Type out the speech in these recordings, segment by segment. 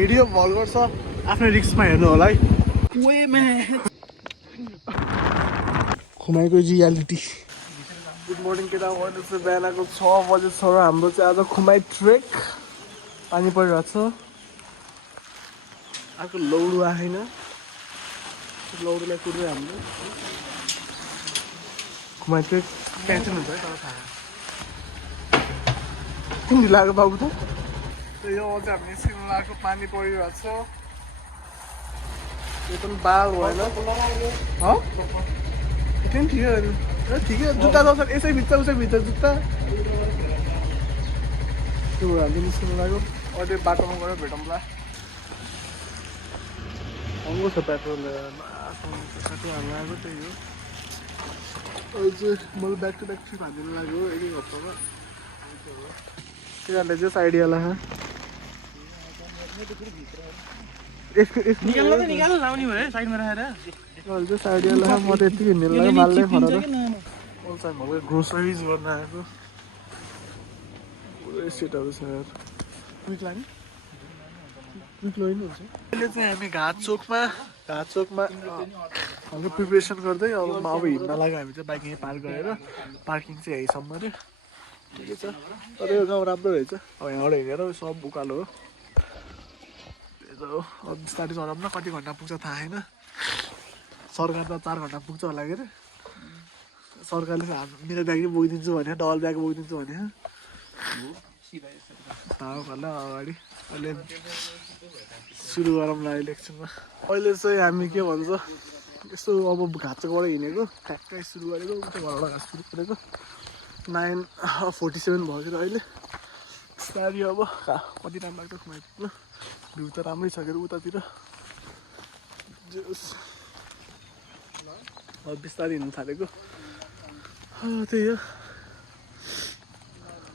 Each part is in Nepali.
भिडियो भल गर्छ आफ्नो रिस्कमा हेर्नु होला है खुमाईको रियालिटी। गुड मर्निङ केटा, अहिले चाहिँ बिहानको 6 बजे छ र हाम्रो चाहिँ आज खुमाई ट्रेक। पानी परिरहेको छ, अर्को लौडो आएन, लौडोलाई कुद्दै हाम्रो खुमाई ट्रेक टेन्सन हुन्छ है तर थाहा कुन लाग्यो बाबु त यो चाहिँ हामी निस्किनु लागेको। पानी परिरहेको छ, यो पनि बाल भएन एकदम ठिकै ठिकै। जुत्ता लाउँछ यसै भित्र उसै भित्र जुत्ता। त्यो हामी निस्किनु लाग्यो, अहिले बाटोमा गएर भेटौँला। महँगो छ पेट्रोल, हामी आएको त्यही हो। अहिले चाहिँ मैले ब्याक टु ब्याक ट्रिप हालिदिनु लाग्यो एक हप्तामा। तिनीहरूले चाहिँ आइडियालाई आइडियालाई म त यति हिँड्ने लाग्यो माल्दै फरेर ग्रोसरिज गर्न आएको। पुरै सेटहरू छ यार, क्विक लाने क्विक लैनु हुन्छ। अहिले चाहिँ हामी घाट चोकमा हाम्रो प्रिपेरेसन गर्दै अब हिँड्न लाग्यो। हामी चाहिँ बाइक यहीँ पार्क गरेर, पार्किङ चाहिँ यहीँसम्म अरे ठिकै छ। तर यो गाउँ राम्रो रहेछ, अब यहाँबाट हिँडेर सब उकालो हो। अब बिस्तारै चलाउँ न, कति घन्टा पुग्छ थाहा छैन। सरकार त 4 घन्टा पुग्छ होला के अरे। सरकारले मेरो ब्याग पनि बोकिदिन्छु भने, डबल ब्याग बोकिदिन्छु भने थाहा होला अगाडि। अहिले सुरु गरौँला अहिले एकछिनमा। अहिले चाहिँ हामी के भन्छ यसो अब घाँचोबाट हिँडेको, ठ्याक्कै सुरु गरेको, उता घरबाट घाँस सुरु गरेको। 9:47 भयो अहिले। बिस्तारै अब कति टाइम लाग्छ खुमाई पुग्नु। भ्यू त राम्रै छ के अरे उतातिर। अब बिस्तारै हिँड्नु थालेको त्यही हो।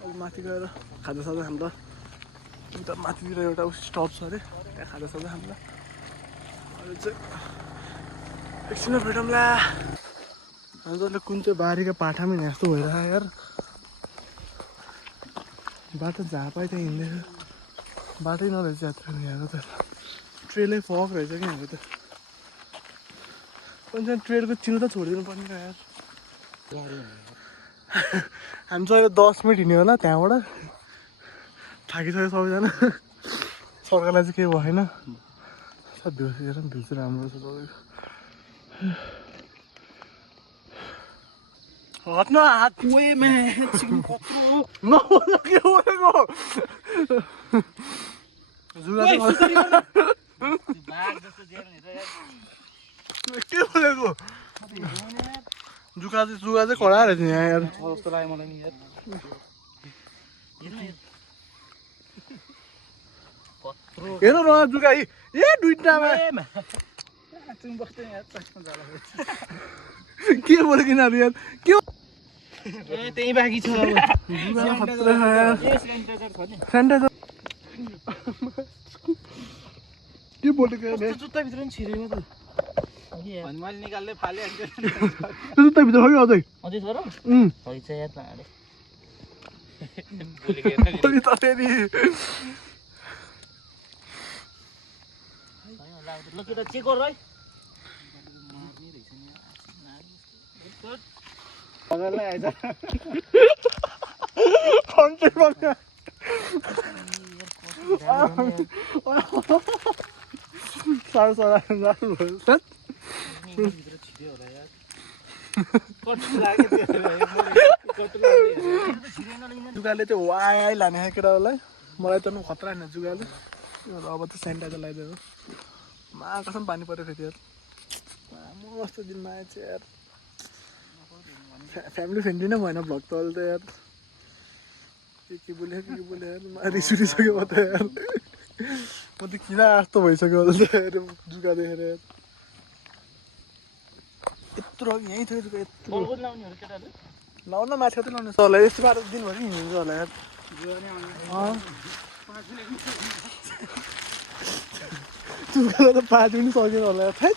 अब माथि गएर खाजासाजा खाँदा उता माथितिर एउटा स्टप छ अरे, त्यहाँ खाजासाजा खाँदा। अहिले चाहिँ एकछिनमा भेटौँला। अन्त कुन चाहिँ बारीको पाठामा हिँडे जस्तो भइरहेको यार। बाटो जहाँ पायो त्यहाँ हिँड्दैछ, बाटै नरहेछ यहाँको त। ट्रेलै फक रहेछ क्या यहाँको त। पनि ट्रेलको चिनो त छोडिदिनु पर्ने क्या यार। हामी चाहिँ अहिले 10 मिनट हिँड्यो होला त्यहाँबाट। थाकिसक्यो सबैजना। सरकारलाई चाहिँ केही भएन। भ्यू चाहिँ राम्रो छ तपाईँको। हट्न हात के बोलेको के बोलेको जुगा चाहिँ कडा रहेछ यहाँ यार। जस्तो लाग्यो मलाई नि यार। हेर्नु न जुगा ए दुईटामा के बोलेको यिनीहरू यार। के त्यही बाँकी छ के बोलेको जुत्ताभित्र पनि छिरेको त मैले निकाल्दै फालिहाल्छु। जुत्ताभित्र हो कि अझै अझै छ र पैसा याद ल केटा चेक गर है। जुगाले चाहिँ वाइ लाने केटाहरूलाई। मलाई त खतरा होइन जुगाले। अब त सेनिटाइजर लगाइदिएको मा कसम पानी पऱ्यो फेरि यार। मस्तो दिनमा आएछ यार। फ्यामिली फ्रेन्डली नै भएन भ्लग त अहिले त यार। के बोले यार, रिस उठिसक्यो म त यार। म त किन जस्तो भइसक्यो अहिले त यार जुगा देखेर यार। यत्रो यहीँ थियो जुगा यत्रो लाउन माथि त लाउने होला। यस्तो बाटो दिनभरि हिँड्छ होला यार। जुगाले त 5 मिनट सकेन होला यार।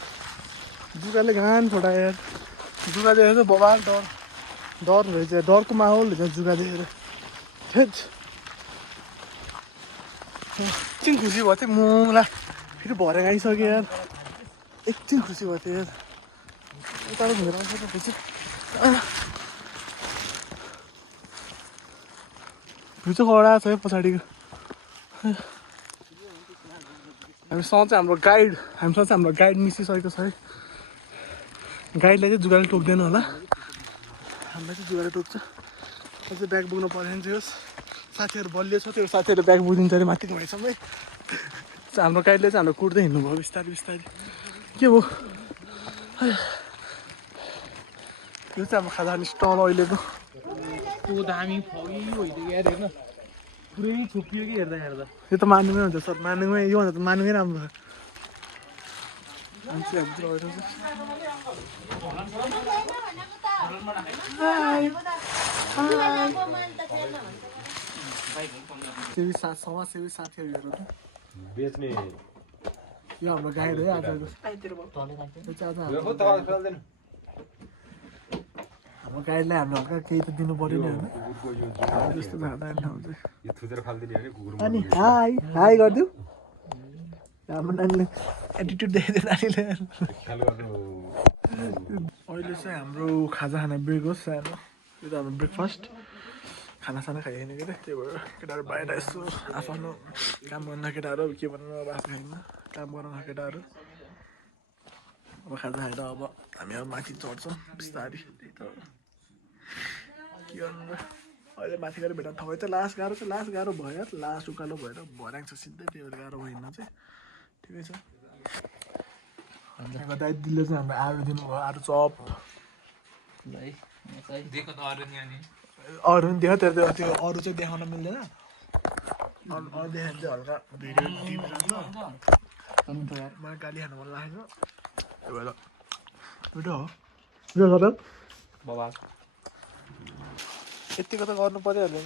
जुगाले घान छोडा यार। जुगा देखेर चाहिँ बबाल डर रहेछ, डरको माहौल रहेछ जुगा देखेर। एकछिन खुसी भएको थिएँ मुला फेरि भरेर आइसक्यो यार एकछिन खुसी भएको थियो यार यता घुमेर आउँछ खुसी भ्यू चाहिँ कडा छ है पछाडिको हामीसँग चाहिँ हाम्रो गाइड मिसिसकेको छ है गाइडलाई चाहिँ जुगाले टोक्दैन होला हामीलाई चाहिँ जुगाले टोक्छ अझै ब्याग बोक्नु पऱ्यो भने चाहिँ साथीहरू बलियो छ त्यो साथीहरूले ब्याग बोकिदिन्छ अरे माथिको भएसम्मै हाम्रो गाइडले चाहिँ हाम्रो कुट्दै हिँड्नुभयो बिस्तारै बिस्तारै के हो यो चाहिँ हाम्रो खाजा खाने स्टल अहिलेको त्यो दामी फगी भइदियो यार हेर्न पुरै छोपियो कि हेर्दा हेर्दा यो त मानुमै हुन्छ सर मानुमै योभन्दा त मानुमै राम्रो समाजसेवी साथीहरू हेर बेच्ने यो हाम्रो गाइड है आजको हाम्रो गाइडलाई हाम्रो हल्का केही त दिनु पऱ्यो नि होइन जस्तो अनि हाई हाई गरिदिउँ हाम्रो नानीले एटिट्युड देखेको नानीले अहिले चाहिँ हाम्रो खाजा खाना ब्रेक होस् सानो यो त हाम्रो ब्रेकफास्ट खानासाना खाइएन के त्यही भएर केटाहरू बाहिर यसो आफ्नो काम गर्न केटाहरू के भन्नु अब आफू खाइन्न काम गर्न केटाहरू अब खाजा खाएर अब हामीहरू माथि चढ्छौँ बिस्तारै त्यही त के गर्नु अहिले माथि गएर भेट्न थपै त लास्ट गाह्रो भयो लास्ट उकालो भएर भर्याङ छ सिधै त्यही भएर गाह्रो भएन चाहिँ ठिकै छ अन्त दिदीले चाहिँ हाम्रो आलु दिनुभयो आलु चप अरू पनि देखाउ त्यो अरू चाहिँ देखाउन मिल्दैन अरू देखायो भने चाहिँ हल्का भिडियो टिप जान्छ मलाई गाली खानु मन लागेको त्यही भएर मिठो हो मिठो बाबा यतिको त गर्नु परिहाल्यो नि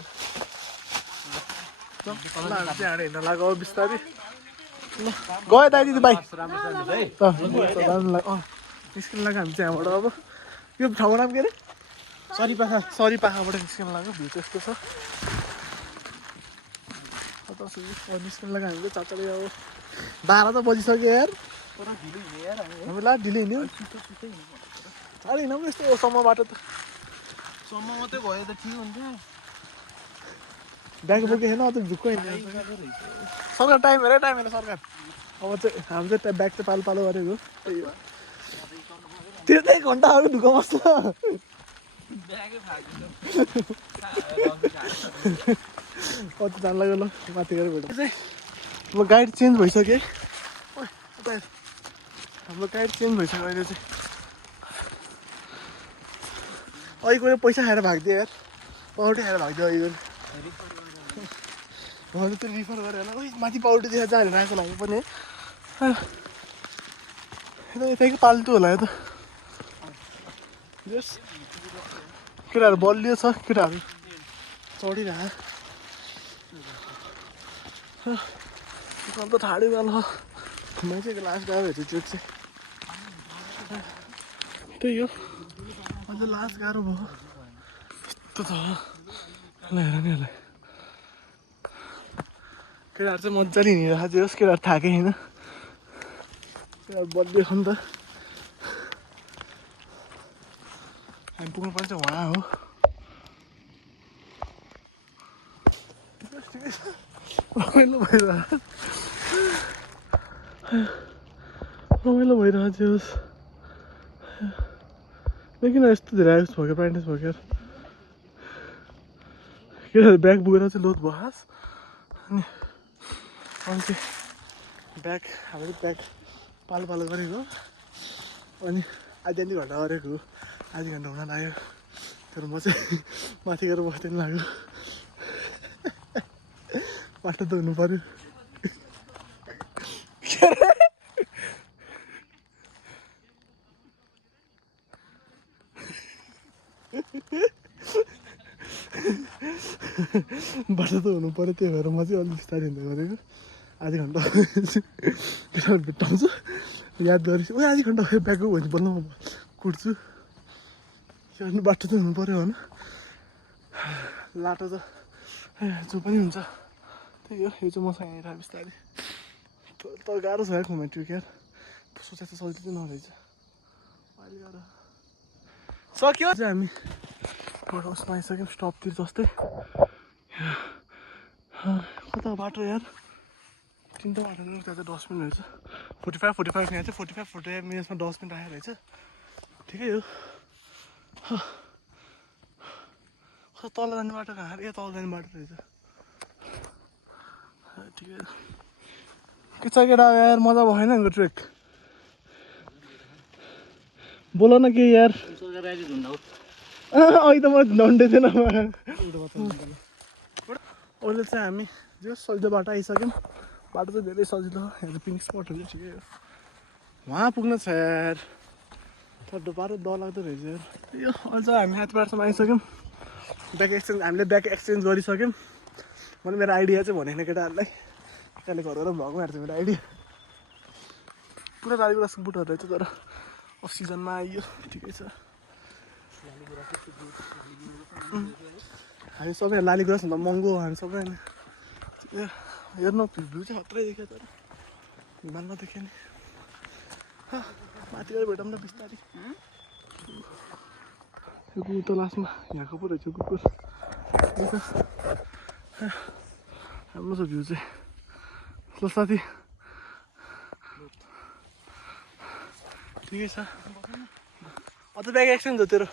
हिँड्न लाग्यो बिस्तारै ल गयो दाइ दिदी भाइ निस्किनु लाग्यो हामी चाहिँ यहाँबाट अब यो ठाउँको नाम के अरे सरीपाखाबाट निस्किनु लाग्यो भ्यू त्यस्तो छ निस्किनु लाग्यो हामीले चाँचडै अब 12 त बजिसक्यो यार हामीलाई ढिलो हिँड्यो अरे हिँड्नु पनि यस्तो सम्म बाटो त सम्म मात्रै भयो त ठिक हुन्थ्यो ब्याग बोकेको छैन अझ झुक्क हिँड्यो सरकार टाइम हेर सरकार अब चाहिँ हामी चाहिँ ब्याग चाहिँ पालो गरेको त्यही हो त्यो चाहिँ घन्टाहरू ढुक्क बस्छ कति जान लाग्यो ल माथि गएर भेट्यो चाहिँ अब गाइड चेन्ज भइसक्यो है हाम्रो गाइड चेन्ज भइसक्यो अहिले चाहिँ अहिले पैसा खाएर भागिदियो यार पाउटी खाएर भागिदियो अहिले मैले त्यो रिफर गरेर होला माथि पाउटी देखा जानेर आएको लागि पनि यतैको पाल्टु होला यो त यस केटाहरू बलियो छ केटाहरू चढिरहेको त ठाडै वाल मान्छेको लास्ट गाह्रो हेर्छु त्यो चाहिँ त्यही हो अझ लास्ट गाह्रो भयो यस्तो त हेर नि यसलाई केटाहरू चाहिँ मजाले हिँडिरहेको थियो केटाहरू थाके होइन केटाहरू बलियो छ नि त हामी पुग्नु पर्ने चाहिँ उहाँ हो रमाइलो भइरहेको थियो किन यस्तो धेरै आएको भयो प्राइन्टेस भयो क्या केटाहरू ब्याग बोकेर चाहिँ लोड भइहास् अनि चाहिँ ब्याग हाम्रो ब्याग पालो गरेको अनि आधी घन्टा गरेको आधी घन्टा हुन लाग्यो तर म चाहिँ माथि गएर बस्दैन लाग्यो बाटो त हुनु पऱ्यो बाटो त हुनु पऱ्यो त्यही भएर म चाहिँ अलिक बिस्तारै हिँड्दै गरेको आधी घन्टा भेट्टाउँछु याद गरेपछि आधी घन्टा भयो ब्याग भने बोल्नु म कुट्छु अनि बाटो त हुनु पऱ्यो होइन लाटो त जो पनि हुन्छ यो चाहिँ मसँग हिँडेर बिस्तारै तर गाह्रो छ यार घुमेट्रिक यार सोचे चाहिँ सजिलो चाहिँ नरहेछ अहिले गाह्रो सक्यो चाहिँ हामी एउटा उसमा आइसक्यौँ स्टपतिर जस्तै कता बाटो यार तिनवटा बाटो त्यहाँ चाहिँ डस्टबिन रहेछ 45 यहाँ चाहिँ 45 मिनट्समा डस्टबिन राखेको रहेछ ठिकै हो कता तल जाने बाटो कहाँ ए तल जाने बाटो रहेछ ठिकै के छ केटा यार मजा भएन नि ट्रेक बोल न के यार अहिले त म झन्डै थिएन अहिले चाहिँ हामी जो सजिलो बाटो आइसक्यौँ बाटो चाहिँ धेरै सजिलो हो यहाँ चाहिँ पिकनिक स्पटहरू चाहिँ ठिकै हो वहाँ पुग्न छ यार तर बाटो डर लाग्दो रहेछ यार यो अहिले चाहिँ हामी हातबाटसम्म आइसक्यौँ हामीले ब्याग एक्सचेन्ज गरिसक्यौँ मैले मेरो आइडिया चाहिँ भनेको केटाहरूलाई केटाले घर गएर भ्लगमा हेर्छ मेरो आइडिया पुरा लालीगुराँसको बुटहरू रहेछ तर अफ सिजनमा आइयो ठिकै छ हामी सबै लालीगुराँस भन्दा महँगो हो हामी सबै होइन हेर्नु भ्यू चाहिँ खत्रै देख्यो तर हिमालमा देख्यो नि माथि गएर भेटौँ न बिस्तारै यो कुकुर त लास्टमा यहाँको पो रहेछ कुकुर राम्रो छ भ्यू चाहिँ ल साथी ठिकै छ अझ ब्याग एक्सचेन्ज हो तेरो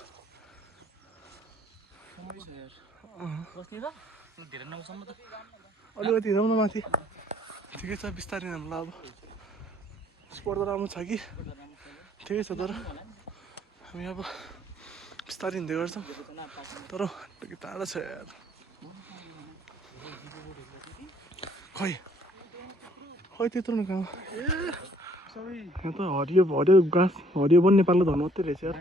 अलिकति हिँडौँ न माथि ठिकै छ बिस्तारै हिँड्नु अब स्पट त राम्रो छ कि ठिकै छ तर हामी अब बिस्तारै हिँड्दै गर्छौँ तर टाढो छ यार खै त्यत्रो न कहाँ यहाँ त हरियो घाँस हरियो वन नेपालको धन मात्रै रहेछ यार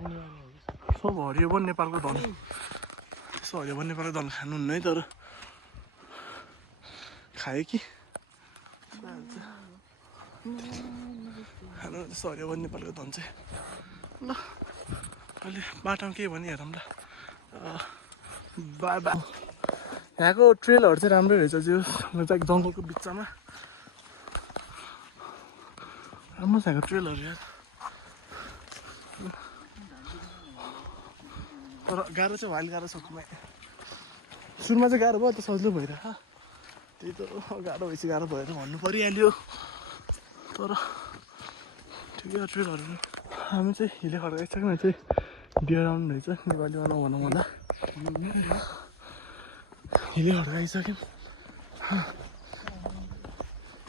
सब हरियो वन नेपालको धन यसो हरियो वन नेपालको धन खानु हुन्न है तर खायो कि खानु त्यस्तो हरियो वन नेपालको धन चाहिँ ल अहिले बाटोमा के भने हेरौँ ल यहाँको ट्रेलहरू चाहिँ राम्रै रहेछ जो चाहिँ जङ्गलको बिचमा राम्रो छ यहाँको ट्रेलहरू यार तर गाह्रो चाहिँ वाइल्ड गाह्रो छ सुरुमा चाहिँ गाह्रो भयो त सजिलो भइरहेको त्यही त गाह्रो भएपछि गाह्रो भएर भन्नु परिहाल्यो तर ठिकै ट्रेलहरू हामी चाहिँ हिले खड्का आइसक्यौँ चाहिँ डियर राउन्ड रहेछ नेपालीमा नभनौँ होला हिले खड्का आइसक्यौँ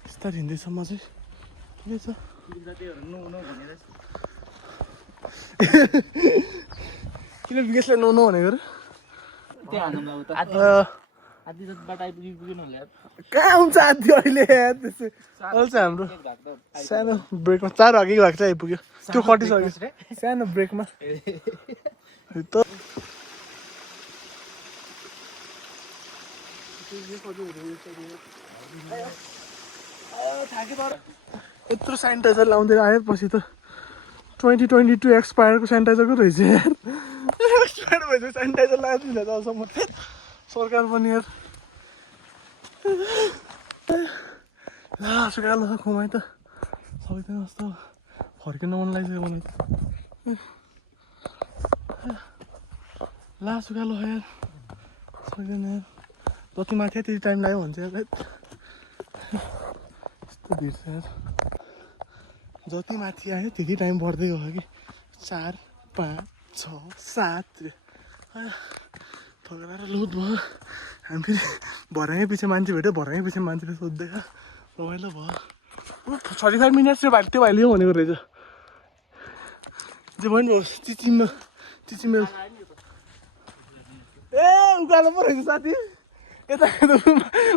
बिस्तारै हिँड्दैछ म चाहिँ ठिकै छ किन विकासले नो भनेको कहाँ हुन्छ आधी अहिले अहिले चाहिँ हाम्रो सानो ब्रेकमा 4 भागी भएको चाहिँ आइपुग्यो त्यो कटिसक्यो सानो ब्रेकमा यत्रो सेनिटाइजर लाउँदै आयो पछि त 2022 एक्सपायरको सेनिटाइजरको रहेछ यार एक्सपायर भएपछि सेनिटाइजर लगाएको थिएन अहिलेसम्म सरकार पनि यार ला सुकालो छ खुमाइ त सक्दैन जस्तो फर्किन मन लागिसक्यो मलाई त ला सुकालो हो यार सक्दैन यार जति माथि त्यति टाइम लाग्यो भन्छ यार यस्तो भिड छ यार जति माथि आयो त्यति टाइम बढ्दै गयो कि 4 5 6 7 थगेर लुट भयो हामी फेरि भर्याङै पछि मान्छे भेट्यो भर्याङै पछि मान्छेले सोध्दै रमाइलो भयो 45 मिनट त्यो भाइले यो भनेको रहेछ जे भन्नुभयो चिचिमेल ए उकालो पो रहेछ साथी यता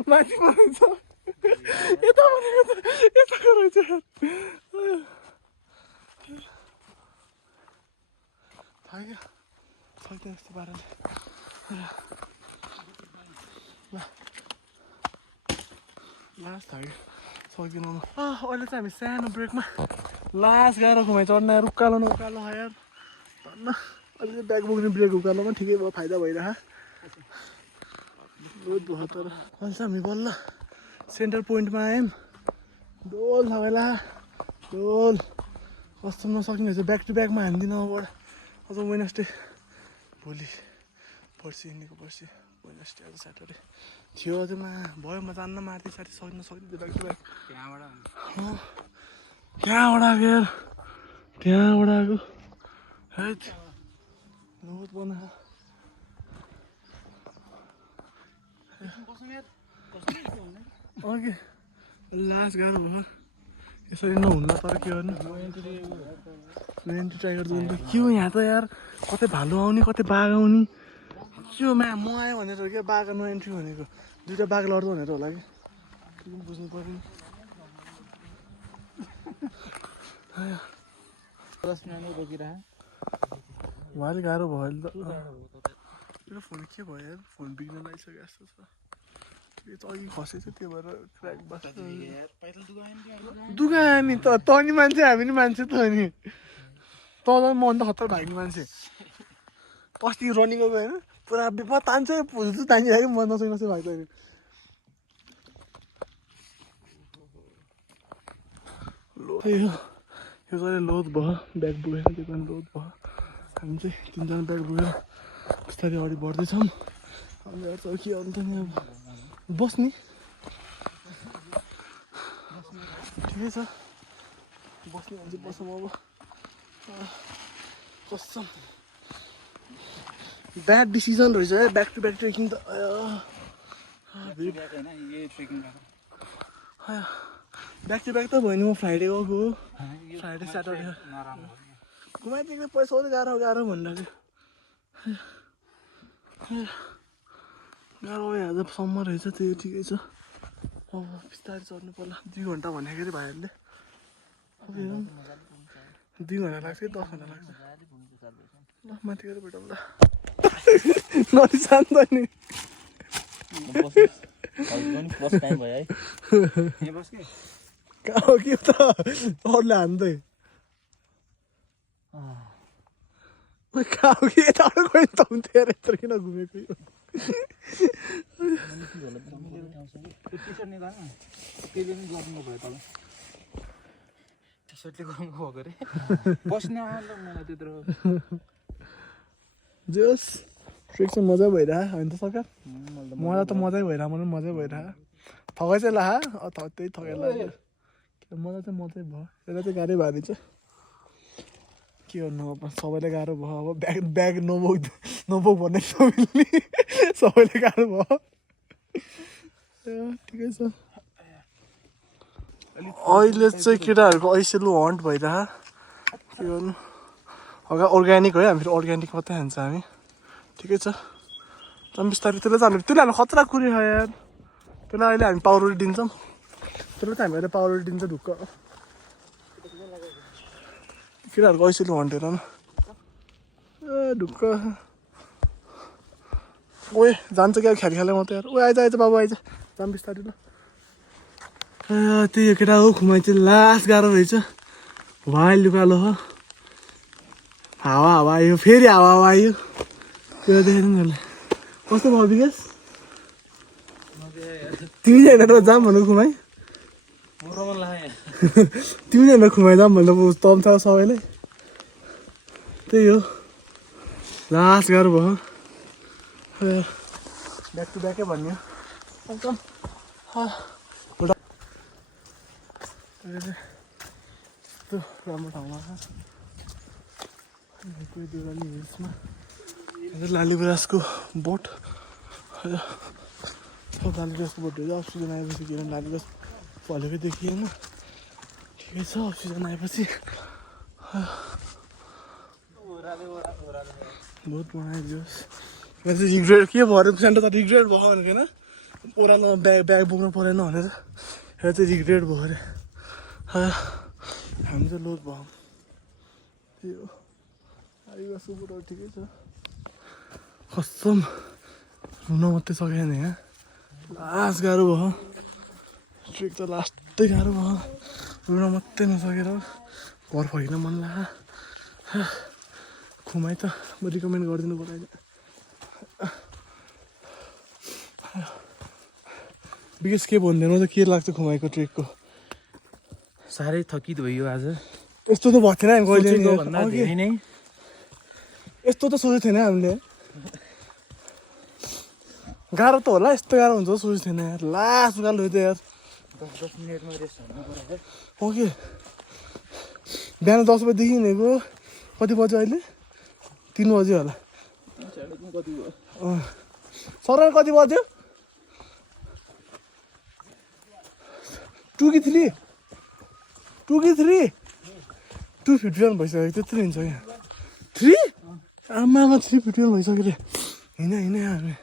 माथि पो रहेछ यता भनेको त यताको रहेछ थाक्यो सक्दैन यस्तो पाराले लास्ट थाक्यो सक्दैन अहिले चाहिँ हामी सानो ब्रेकमा लास्ट गाह्रो घुमाइ चढ्न यार उकालो न उकालो यार धन्न अहिले ब्याग बोक्ने ब्रेक उकालोमा ठिकै भयो फाइदा भइरह लोड भयो तर अहिले चाहिँ हामी बल्ल सेन्टर पोइन्टमा आयौँ डोल छ बेला डोल कस्तो नसक्ने रहेछ ब्याक टु ब्याकमा हान्दिनँ अबबाट अझ वेडनेसडे भोलि पर्सि हिँडेको पर्सि वेडनेसडे आज स्याटरडे थियो अझमा भयो म जान्न मार्दै साथी सक्दिनँ ब्याक टु ब्याक कहाँबाट आएको यार त्यहाँबाट आएको हैट बहुत बना ओके लास्ट गाह्रो भयो यसरी नहुन्न तर के गर्नु ट्राई गर्छु नि के हो यहाँ त यार कतै भालु आउने कतै बाघ आउने के हो म आयो भनेर क्या बाघ नो एन्ट्री भनेको दुईवटा बाघ लड्छ भनेर होला कि बुझ्नु पर्यो उहाँले गाह्रो भयो अहिले त मेरो फोन के भयो यार फोन बिग्न लागिसक्यो जस्तो छ त्यो त अघि खसेछ त्यो भएर क्र्याक बस्छ दुगायो नि त नि मान्छे हामी नि मान्छे त नि त मन त खतरा भाग्ने मान्छे अस्ति रनिङ गयो होइन पुरा म तान्छ पुल्छु तानिरहेको म नसै भएको नि यो चाहिँ लोड भयो ब्याग पुगेर त्यो पनि लोड भयो हामी चाहिँ तिनजना ब्याग पुगेर बिस्तारै अगाडि बढ्दैछौँ अनि अर्थ के अन्त नि अब बस्ने ठिकै छ बस्ने भने चाहिँ बसौँ अब कसम ब्याड डिसिजन रहेछ है ब्याक टु ट्रेकिङ त ब्याक टु ब्याक त भयो नि म फ्राइडे गएको फ्राइडे स्याटरडे घुमाइदिएको पैसा आउँदै गाह्रो भनिरहेको गाह्रो आज सम्म रहेछ त्यो ठिकै छ अब बिस्तारै चढ्नु पर्ला 2 घन्टा भनेको अरे भाइहरूले अब हेरौँ 2 घन्टा लाग्छ कि 10 घन्टा लाग्छ ल माथि गएर भेटौँ ल नदी शान्त नि कहाँ हो कि त अरूले हान्दै कहाँ हो कि यता अरू कोही त हुन्थ्यो यार यत्रो किन घुमेको यो जोस् ट्रेक चाहिँ मजा भइरह होइन त सरकार मलाई त मजै भइरह मलाई मजै भइरह थकाइ चाहिँ ला त्यही थकाइ लाग्यो मजा चाहिँ मजै भयो यसलाई चाहिँ गाह्रै भारी छ के गर्नु अब सबैलाई गाह्रो भयो अब ब्याग नबोक भन्ने नमिल्ने सबैले गाह्रो भयो ठिकै छ अहिले चाहिँ केटाहरूको ऐसेलु हन्ट भइरह के गर्नु अर्ग्यानिक हो है हामी फेरि अर्ग्यानिक मात्रै खान्छ हामी ठिकै छ तर बिस्तारै त्यसलाई हामी खतरा कुरी खायो यार त्यसलाई अहिले हामी पाउरोटी दिन्छौँ त्यसलाई त हामी अहिले पाउरोटी दिन्छ ढुक्क केटाहरूको ऐसेलु हन्ट हेर न ढुक्क ओए जान्छ क्या ख्याली मात्रै यार ओ आइज बाबु आइज जाम बिस्तारै ल त्यही हो केटा हो खुमाइ चाहिँ लास्ट गाह्रो रहेछ भाइ लुकालो हो हावा आयो फेरि हावा आयो त्यो देखेन नि होला कस्तो भयो विकास तिमी होइन त जाम भन्नु खुमाइ तिमी होइन खुमाइ जाम भन्नु तम्छ सबैलाई त्यही हो लास्ट गाह्रो भयो ब्याक टु ब्याकै भन्यो यस्तो राम्रो ठाउँमा कोही देउराली हिल्समा लालीगुराँसको बोट लालीगुराँसको बोट हो अक्सिजन आएपछि किन लालीगुराँस फलेको देखिएन ठिकै छ अक्सिजन आएपछि बहुत बनाइदियोस् मैले चाहिँ रिग्रेट के भयो सेन्टर त रिग्रेट भयो भनेको होइन ओह्रालो ब्याग बोक्नु परेन भनेर यो चाहिँ रिग्रेट भयो अरे हामी चाहिँ लोड भयो त्यो आइगएको कुरो ठिकै छ कसम रुन मात्रै सकेन यहाँ लास्ट गाह्रो भयो ट्रेक त लास्टै गाह्रो भयो रुन मात्रै नसकेर घर फर्किन मन लाग्यो खुमाइ त म रिकमेन्ड गरिदिनु पर्दैन विकेस के भन्दैन त के लाग्छ खुमाएको ट्रेकको? साह्रै थकित भयो आज। यस्तो त भएको थिएन कहिले भन्दा धेरै नै। यस्तो त सोचेको थिएन हामीले। गाह्रो त होला, यस्तो गाह्रो हुन्छ सोचेको थिएन यार। लास्ट गाह्रो थियो यार। 10 मिनेटमा रेस्ट हान्नु पर्यो। ओके बिहान 10 बजीदेखि हिँडेको कति बज्यो अहिले? 3 बज्यो होला। सर कति बज्यो? 2 कि 3? 2:51 भइसक्यो। त्यत्रो हिँड्छ क्या। 3? आमामा 3:51 भइसक्यो रे। हिँड हामी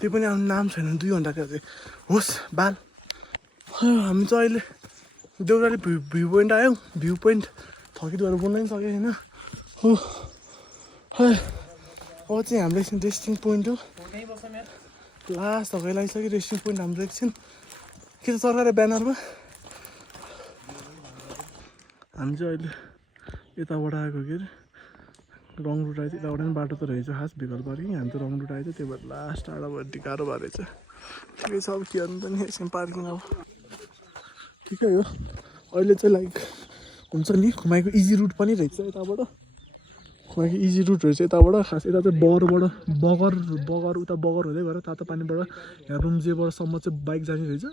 त्यो पनि आफ्नो नाम छैन 2 घन्टाको चाहिँ। होस् बाल हामी चाहिँ अहिले देउराली भ्यू पोइन्ट आयौँ। भ्यू पोइन्ट थकित भएर बोल्नै सकेको छैन हो। अब चाहिँ हाम्रो एकछिन रेस्टिङ पोइन्ट हो। लास्ट धकै लगाइसक्यो रेस्टिङ पोइन्ट हाम्रो एकछिन। के त सरकारी ब्यानरमा हामी चाहिँ अहिले यताबाट आएको के अरे रङ रुट आएछ। यताबाट पनि बाटो त रहेछ खास भेकल पार्किङ। हामी त रङ रुट आएछ त्यही भएर लास्ट टाढा भएर गाह्रो भएर रहेछ। ठिकै छ अब के गर्नु त नि एकछिन पार्किङ अब ठिकै हो। अहिले चाहिँ लाइक हुन्छ नि खुमाएको इजी रुट पनि रहेछ यताबाट। खुमाएको इजी रुट रहेछ यताबाट खास। यता चाहिँ बगर उता बगर हुँदै गएर तातो पानीबाट यहाँ रुम्जेबाटसम्म चाहिँ बाइक जाने रहेछ।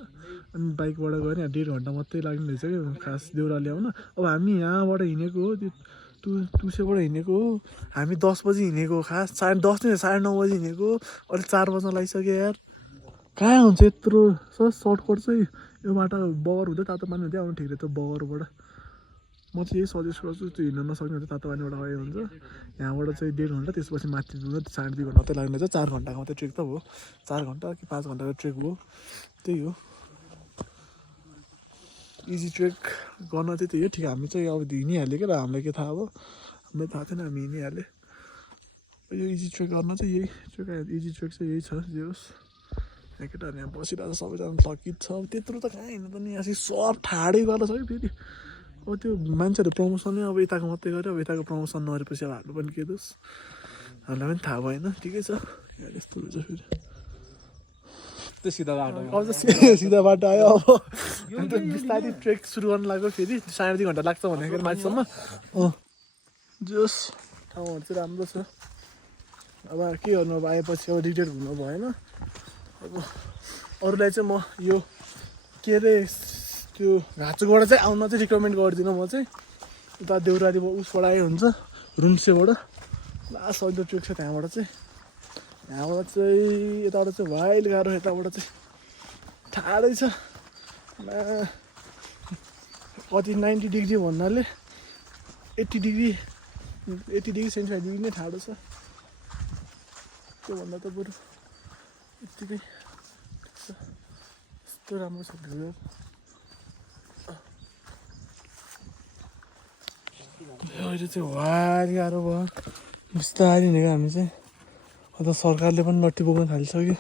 अनि बाइकबाट गयो भने 1.5 घन्टा मात्रै लाग्ने रहेछ कि खास देउराली आउन। अब हामी यहाँबाट हिँडेको हो त्यो तुसेबाट हिँडेको हो। हामी 10 बजी हिँडेको खास 10:30 नहीं 9:30 बजी हिँडेको। अहिले 4 बज्न लागिसक्यो यार। कहाँ हुन्छ यत्रो सर्टकट चाहिँ यो बाटो बगर हुँदै तातो पानी हुँदै आउनु ठिक रहेछ बगरबाट। म चाहिँ यही सजेस्ट गर्छु त्यो हिँड्न नसक्ने हुन्छ तातो पानीबाट गयो हुन्छ। यहाँबाट चाहिँ 1.5 घन्टा त्यसपछि माथि पुग्न 2.5 घन्टा मात्रै लाग्ने रहेछ। 4 घन्टाको मात्रै ट्रेक त हो। 4 घन्टा कि 5 घन्टाको ट्रेक हो। त्यही हो इजी ट्रेक गर्न चाहिँ त्यही हो। ठिक हामी चाहिँ अब हिँडिहाल्यो क्या हामीलाई के थाहा अब। हामीलाई थाहा छैन हामी हिँडिहाल्यो। यो इजी ट्रेक गर्न चाहिँ यही ट्रेक इजी ट्रेक चाहिँ यही छ जे होस्। यहाँ केटाहरू यहाँ बसिरहेको छ सबैजना थकित छ। अब त्यत्रो त कहाँ हिँड्नु त नि यहाँ सब ठाडै गरेर छ कि फेरि। अब त्यो मान्छेहरू प्रमोसनै अब यताको मात्रै गऱ्यो। अब यताको प्रमोसन नगरेपछि अब हाल्नु पनि के दोस् हामीलाई पनि थाहा भएन। ठिकै छ यस्तो हुन्छ फेरि। सिधा बाटो अब सिधा बाटो आयो। अब अन्त बिस्तारै ट्रेक सुरु गर्नु लाग्यो फेरि 2.5 घन्टा लाग्छ भनेको माथिसम्म। जोस् ठाउँहरू चाहिँ राम्रो छ। अब के गर्नु अब आएपछि अब रिटेल घुम्नु भएन। अब अरूलाई चाहिँ म यो के अरे त्यो घाँचोबाट चाहिँ आउन चाहिँ रिकमेन्ड गर्दिनँ म चाहिँ। उता देउराली उसबाट आए हुन्छ रुम्सेबाट लास्ट अहिले ट्रेक छ त्यहाँबाट चाहिँ। यहाँबाट चाहिँ यताबाट चाहिँ वाइल्ड गाह्रो। यताबाट चाहिँ ठाडै छ कति 90 डिग्री भन्नाले 80 डिग्री 75 डिग्री नै ठाडो छ। त्योभन्दा त बरु यत्तिकै यस्तो राम्रो छ भ्यू। अहिले चाहिँ वाइल्ड गाह्रो भयो। बिस्तारै हिँडेको हामी चाहिँ। अन्त सरकारले पनि लट्ठी बोक्न थालिसक्यो।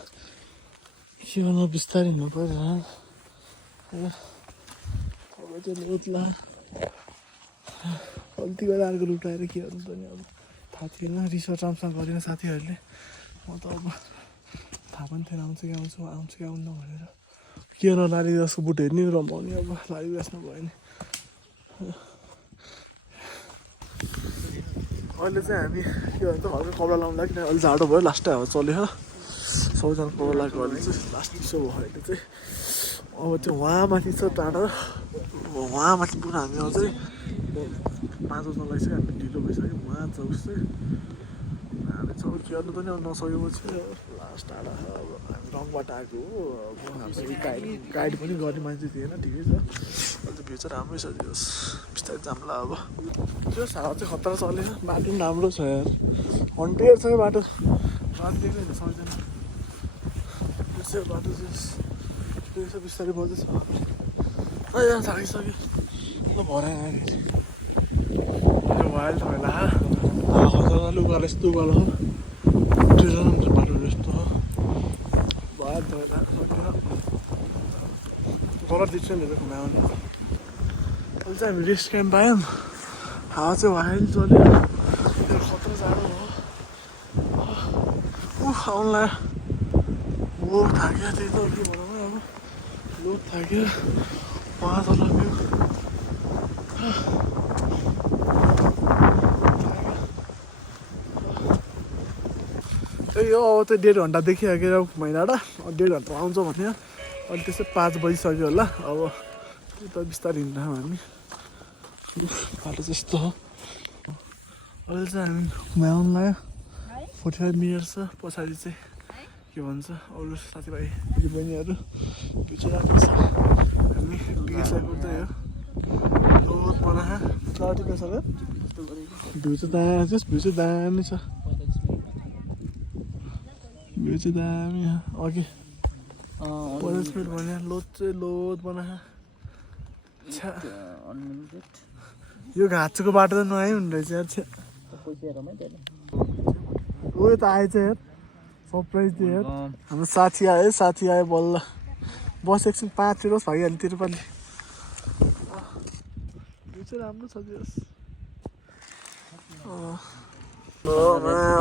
के गर्नु बिस्तारै हिँड्नु पऱ्यो। अब चाहिँ उतला गल्ती गरेर अर्को रुट आएर के गर्नु त नि अब थाहा थिएन। रिसर्च राम्रोसँग गरेन साथीहरूले। म त अब थाहा पनि थिएन आउँछु कि आउनु भनेर। के गर्नु लालीदासको बुटहरू नि रमाउने अब लालीदासमा भयो नि। अहिले चाहिँ हामी के भन्छ हल्का कपडा लाउनु लागि अहिले जाडो भयो लास्टै हावा चल्यो सबैजना कपडा लगाएको अहिले चाहिँ लास्ट चिसो भयो अहिले चाहिँ। अब त्यो वहाँमाथि छ टाढा वहाँमाथि पुग्न हामी अझै 5 बज्न लागिसक्यो। हामी ढिलो भइसक्यो वहाँ छ उस चाहिँ हामी छ के गर्नु त नि अब नसकेपछि लास्ट टाढा अब हामी रङबाट आएको हो। अब हाम्रो गाइड पनि गर्ने मान्छे थिएन। ठिकै छ अहिले भ्यू चाहिँ राम्रै छ जोस् बिस्तारै जाम्ला। अब जोस् हावा चाहिँ खतरा चल्यो। बाटो पनि राम्रो छ यार हन्टेड छ क्या बाटो। राति देख्दै हुन्छ सबैजना त्यसै बाटो जोस् त्यसो बिस्तारै बज्दैछ। यहाँ थाकिसक्यो ल भरे आयो वाइल्ड होला खतरा उकालो यस्तो उकालो हो। ट्रेन बाटो यस्तो हो वाइल्ड भएर गलत डिसिसनहरू घुमायो। अहिले चाहिँ हामी रेस्ट क्याम्प आयौँ। हावा चाहिँ वाइल्ड चल्यो खतरा जाडो हो। आउनुलाई हो थाक्यो त्यही त के भनौँ अब लोड थाक्यो तल लाग्यो त्यही हो अब चाहिँ 1.5 घन्टा देखिहाल्यो महिनाडा 1.5 घन्टा आउँछ भन्यो अनि त्यसै 5 बजिसक्यो होला अब उता बिस्तारै हिँड्छौँ हामी बाटो चाहिँ यस्तो हो अहिले चाहिँ हामी घुमाउनु लाग्यो 45 मिनट छ पछाडि चाहिँ के भन्छ अरू साथीभाइ दिदीबहिनीहरू भिडियो राम्रो छ हामी बिएसआई कुर्दै हो रोड बनाहा चढेको छ भ्यू चाहिँ दामी छ भ्यू चाहिँ दामी अघि 50 मिनट भने लोड बनाहा यो घाँचोको बाटो त नआइ हुने रहेछ यार छ्या उयो त आएछ यार सरप्राइज दियो यार हाम्रो साथी आयो बल्ल बस एकछिन 5 तिरोस् भइहाल्यो तिरुपति यो चाहिँ राम्रो छ दियोस्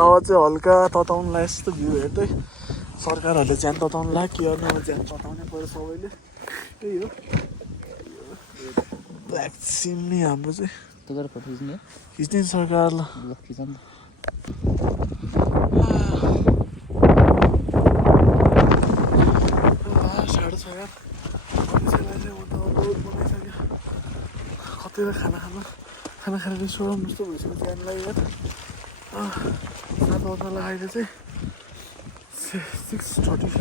अब चाहिँ हल्का तताउनु लाग्यो यस्तो भ्यू हेर्दै सरकारहरूले ज्यान तताउनु लाग्यो के गर्नु अब ज्यान तताउनै पऱ्यो सबैले त्यही हो ब्ल्याक सिम्नी हाम्रो चाहिँ खिच्ने सरकारलाई साढे 6 यार कतिवटा खाना खाएर सोडौँ जस्तो भइसक्यो ज्यानलाई यार 7 बज्नलाई अहिले चाहिँ 6:30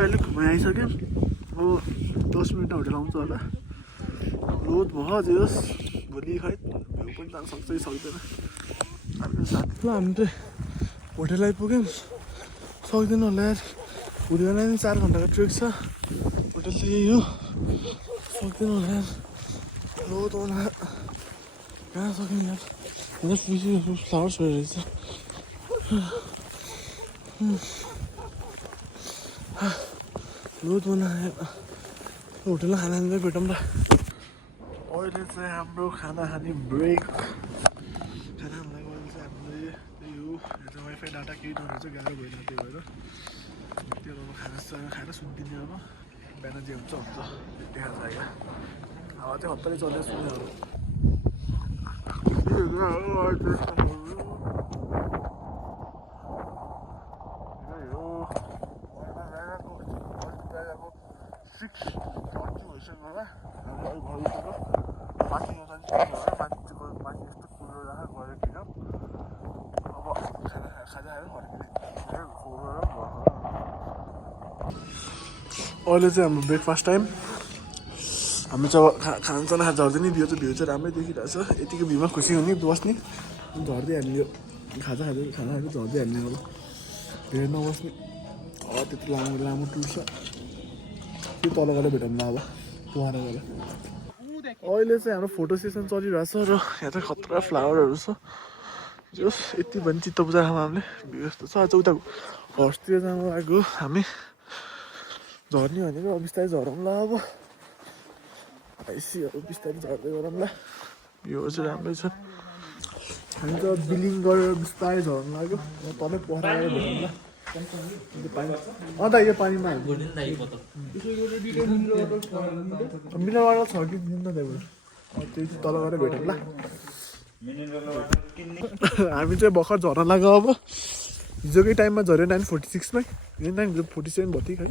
अहिले घुमाइसक्यो अब 10 मिनट होटेल आउँछ होला लोड भयो जेस् भोलि खै भ्यू पनि जान सक्छ कि सक्दैन अर्को साथी ल हामी चाहिँ होटेल आइपुग्यौँ सक्दैन होला यार भोलि बेला नि 4 घन्टाको ट्रेक छ होटेल चाहिँ यही हो सक्दैन होला यार लोड आउन कहाँ सक्यौँ यार फ्लावर्स रहेछ लोड बनायो होटेलमा खाना खाँदै भेटौँ ल अहिले चाहिँ हाम्रो खाना खाने ब्रेक खाना खानुलाई गएर चाहिँ हामीले त्यही हो यहाँ वाइफाई डाटा केही नहुन्छ गाह्रो भइरहेको त्यही भएर त्यो अब खाना सुनिदिने अब बिहान जे हुन्छ देखा जाएगा हावा चाहिँ हत्तरै चल्दै सुन्यो अहिले चाहिँ हाम्रो ब्रेकफास्ट टाइम हामी चाहिँ अब खाना झर्दैन भ्यू चाहिँ राम्रै देखिरहेको छ यतिको भ्यूमा खुसी हुने बस्ने झर्दै हाल्ने यो खाजा झर्दै हाल्ने अब धेरै नबस्ने त्यति लामो टुर छ त्यो तल गएर भेटौँला अब पोहाएर गएर अहिले चाहिँ हाम्रो फोटो सेसन चलिरहेको छ र यहाँ चाहिँ खतरा फ्लावरहरू छ जस यति भने चित्त बुझाएर हामीले भ्यू यस्तो छ अझ उता हर्सतिर जानु लाग्यो हामी झर्ने भनेको अब बिस्तारै झरौँला अब आइसीहरू बिस्तारै झर्दै गरौँला भ्यू चाहिँ राम्रै छ हामी त बिलिङ गरेर बिस्तारै झर्नु लाग्यो तलै पोखरा गएर भेटौँला यो पानीमा मिनरल वाटर छ कि दिनु न त्यो तल गएर भेटौँला हामी चाहिँ भर्खर झर्न लाग्यो अब हिजोकै टाइममा झऱ्यो 9:46 मै 9:47 भयो खै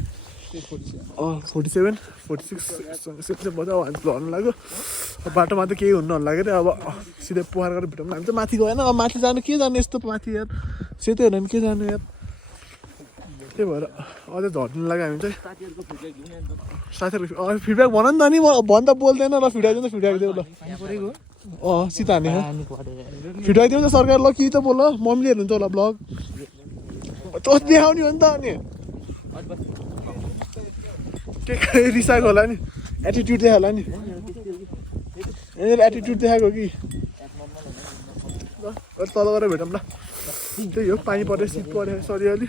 47 46 बजा हामी झर्नु लाग्यो बाटोमा त केही हुनु नलाग्यो रे अब सिधै पोखरा गएर भेटौँ हामी चाहिँ माथि गएन अब माथि जानु के जानु यस्तो माथि यार सेतै होइन के जानु यार त्यही भएर अझै झर्नु लाग्यो हामी चाहिँ साथीहरू फिडब्याक भन नि त नि म भन्दा बोल्दैन ल फिडब्याक देऊ ल सिधा हाने फिडब्याक दिउँ त सरकार ल कि त बोल मम्मीले हेर्नुहुन्छ होला ब्लग त देखाउने हो नि त अनि के रिसाएको होला नि एटिट्युड देखायो होला नि यहाँनिर एटिट्युड देखाएको कि ल तल गएर भेटौँ ल त्यही हो पानी पऱ्यो शीत पऱ्यो सरी अलि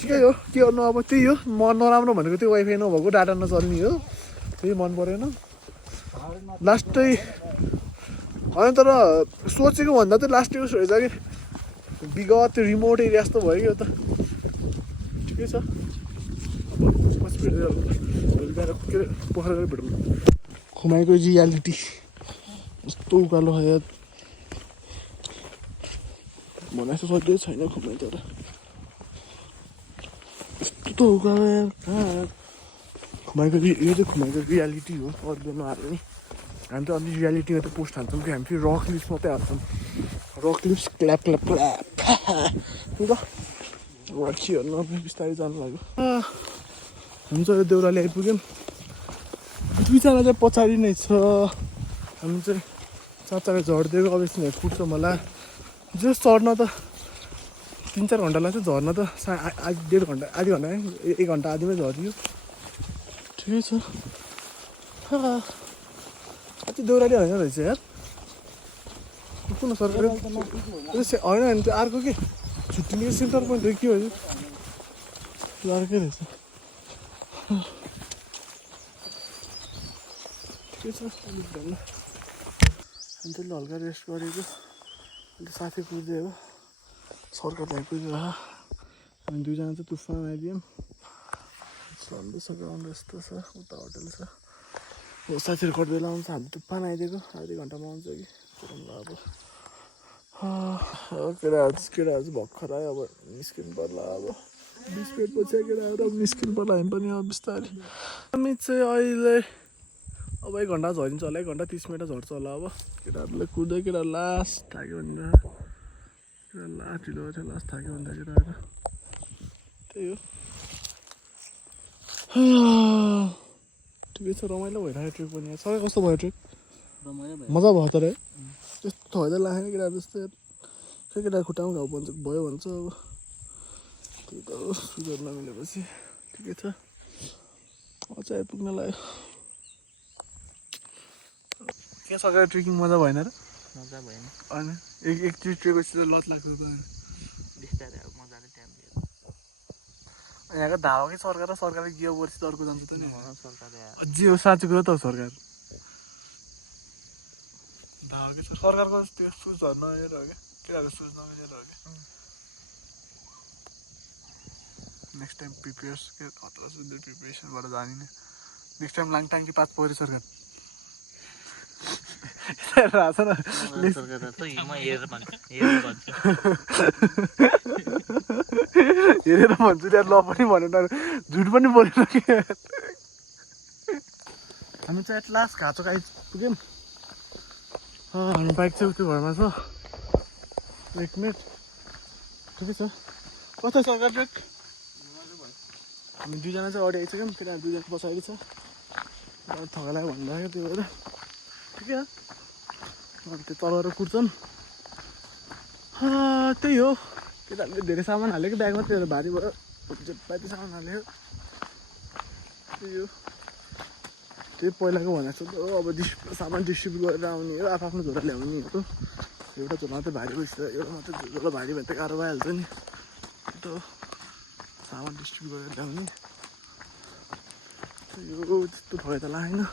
ठिकै हो के गर्नु अब त्यही हो म नराम्रो भनेको त्यो वाइफाई नभएको डाटा नचल्ने हो त्यही मन परेन लास्टै होइन तर सोचेको भन्दा चाहिँ लास्टै उसो रहेछ कि विगत त्यो रिमोट एरिया जस्तो भयो कि यो त ठिकै छ पछि भेट्दै के अरे पोखरा गएर भेटौँ खुमाएको रियालिटी यस्तो उकालो खायो मलाई यस्तो सजिलै छैन खुमाइ तर यस्तो उकालो कहाँ खुमाएको यो चाहिँ खुमाएको रियालिटी हो अरू हाल्यो नि हामी त अलि रियालिटीमा त पोस्ट हाल्छौँ कि हामी फेरि रक क्लिप्स मात्रै हाल्छौँ rock clips clap clap clap ल के गर्नु बिस्तारै जानु लाग्यो हामी चाहिँ देउराली आइपुग्यौँ दुईजना चाहिँ पछाडि नै छ हामी चाहिँ चारजना झर्दिएको अब एकछिन पुग्छौँ होला जो चढ्न त 3-4 घन्टा लाग्छ झर्न त डेढ घन्टा आधी घन्टा 1 घन्टा आधीमै झरियो ठिकै छ अति देउराली होइन रहेछ यार कुन सरकारी होइन होइन त्यो अर्को के छुट्टिने सेन्टर पोइन्ट हो के हो यो अर्कै रहेछ ठिकै छ अलिक भन्नु अनि त्यसले हल्का रेस्ट गरेको अन्त साथी कुद्यो हो सरकार आइपुग्यो हामी दुईजना चाहिँ तुफान आइदियौँ सन्देश ग्राउन्ड यस्तो छ उता होटल छ हो साथीहरू कति बेला आउँछ हामी तुफान आइदिएको आधी घन्टामा आउँछ कि अब केटाहरू चाहिँ भर्खर आयो अब निस्किनु पर्ला अब 20 मिनट पछि केटाहरू अब निस्किनु पर्ला हामी पनि अब बिस्तारै हामी चाहिँ अहिले अब 1 घन्टा झरिन्छ होला 1 घन्टा 30 मिनट झर्छ होला अब केटाहरूले कुद्दै केटाहरू लास्ट थाक्यो भनेर केटाहरू लास्ट ढिलो थियो लास्ट थाक्यो भन्दा केटाहरू त्यही हो ठिकै छ रमाइलो भइरहेको ट्रिप पनि सबै कस्तो भयो ट्रिप मजा भयो तर है त्यस्तो होइन लागेन केटाहरू जस्तो खै केटाहरू खुट्टामा घाउ भन्छ भयो भन्छ अब त्यही त हो सुगर नमिलेपछि ठिकै छ अझ आइपुग्न लाग्यो के सकेर ट्रेकिङ मजा भएन र मजा भएन होइन एकचोटि ट्रेकपछि त लत लाग्छ त बिस्तारै अब मजाले टाइम दिएर यहाँको धावाकै सरकारले गियो वर्ष त अर्को जान्छ त नि सरकारले अझै हो साँच्चो कुरो त हो सरकार धावाकै सरकारको त्यो सुजहरू नमिलेर हो क्या केटाहरू सुज नमिलेर हो क्या नेक्स्ट टाइम प्रिपेयर्स के खतरा सुन्दर प्रिपेरेसनबाट जाने नै नेक्स्ट टाइम लाङटाङ कि 5 पऱ्यो सरकार हेरेर भन्छु त्यहाँ ल पनि भनेर झुट पनि बोलेन कि हामी चाहिँ एट लास्ट घाँचोको आइपुग्यौँ हाम्रो बाइक चाहिँ त्यो घरमा छ 1 मिनट ठिकै छ कता सरकार ट्रेक हामी दुईजना चाहिँ अगाडि आइसक्यौँ केटाहरू दुईजना पछाडि छ थकालाई भन्दाखेरि त्यो भएर ठिकै हो अन्त त्यो तलबाट कुर्छन् त्यही हो केटाहरूले धेरै सामान हाल्यो कि ब्यागमा त्यो भारी भयो पाइपी सामान हाल्यो त्यही हो त्यही पहिलाको भनेको जस्तो अब सामान डिस्ट्रिब्युट गरेर आउने हो आफ्नो झोला ल्याउने हो एउटा झोला मात्रै भारी भइसक्यो एउटा मात्रै झोला भारी भने त गाह्रो भइहाल्छ नि त्यो त सामान डिस्ट्रिब्युट गरेर ल्याउने यो त्यस्तो भयो त लागेन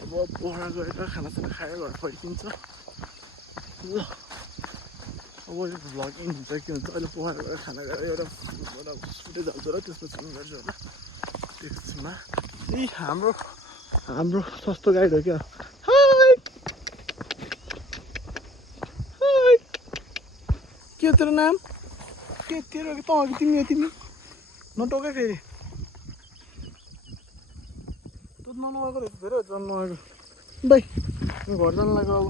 अब पोखरा गएर खानासाना खाएर घर फर्किन्छ ल अब भ्लग इन हुन्छ के हुन्छ अहिले पोखरा गएर खाना खाएर एउटा फुटेज हाल्छु र त्यसपछि गर्छु होला त्यसमा ए हाम्रो सस्तो गाइड हो क्या के हो तेरो नाम के तेरो त तिमी हो तिमी नटोकै फेरि ननुहाएको रहेछ धेरै झन् नुहाएको भाइ म घर जानु लाग्यो अब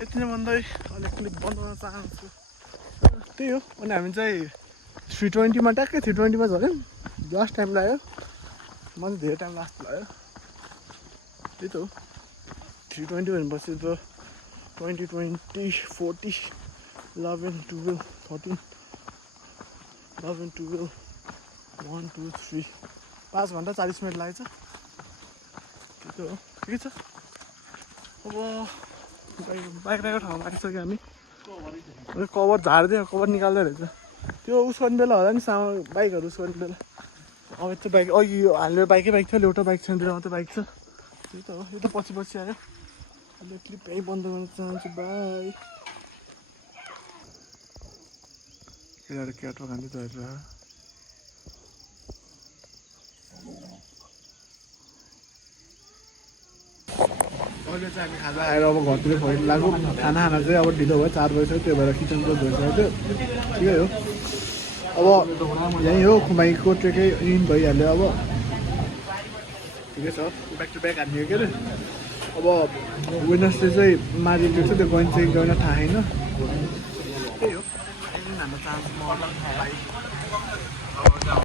यति नै भन्दै अलिक क्लिप बनाउन चाहन्छु त्यही हो अनि हामी चाहिँ 320मा ट्याक्कै 320मा झऱ्यौँ लास्ट टाइम लाग्यो म चाहिँ धेरै टाइम लास्ट लाग्यो त्यही त हो 320 भनेपछि त 20, 40, 11, 12, 13, 11, 12 1 2 3 5 घन्टा 40 मिनट लागेछ त्यो हो ठिकै छ अब बाइक राखेको ठाउँमा आइसक्यो हामी कभर झारिदियो कभर निकाल्दै रहेछ त्यो उस गर्ने बेला होला नि सानो बाइकहरू उस गर्ने बेला अब यस्तो बाइक अघि यो हामीले बाइकै बाइक थियो एउटा बाइक सेन्टर मात्रै बाइक छ त्यही त हो यो त पछि पछि आयो अहिले क्लिप यहीँ बन्द गर्न चाहन्छु बाई केटाहरू क्याटो खाँदै त हेरेर अहिले चाहिँ हामी खाजा आएर अब घरतिर फर्किनु लाग्यो खाना चाहिँ अब ढिलो भयो 4 बजी त्यो भएर किचनको धोइसकेको थियो ठिकै हो अब यहीँ हो खुमाईको ट्रेकै इन भइहाल्यो अब ठिकै छ ब्याक टु ब्याक हान्यो के अरे अब वेडनेसडे चाहिँ मारिएको छ त्यो गइन चाहिँ गएन थाहा छैन त्यही हो हाम्रो चान्स म भाइ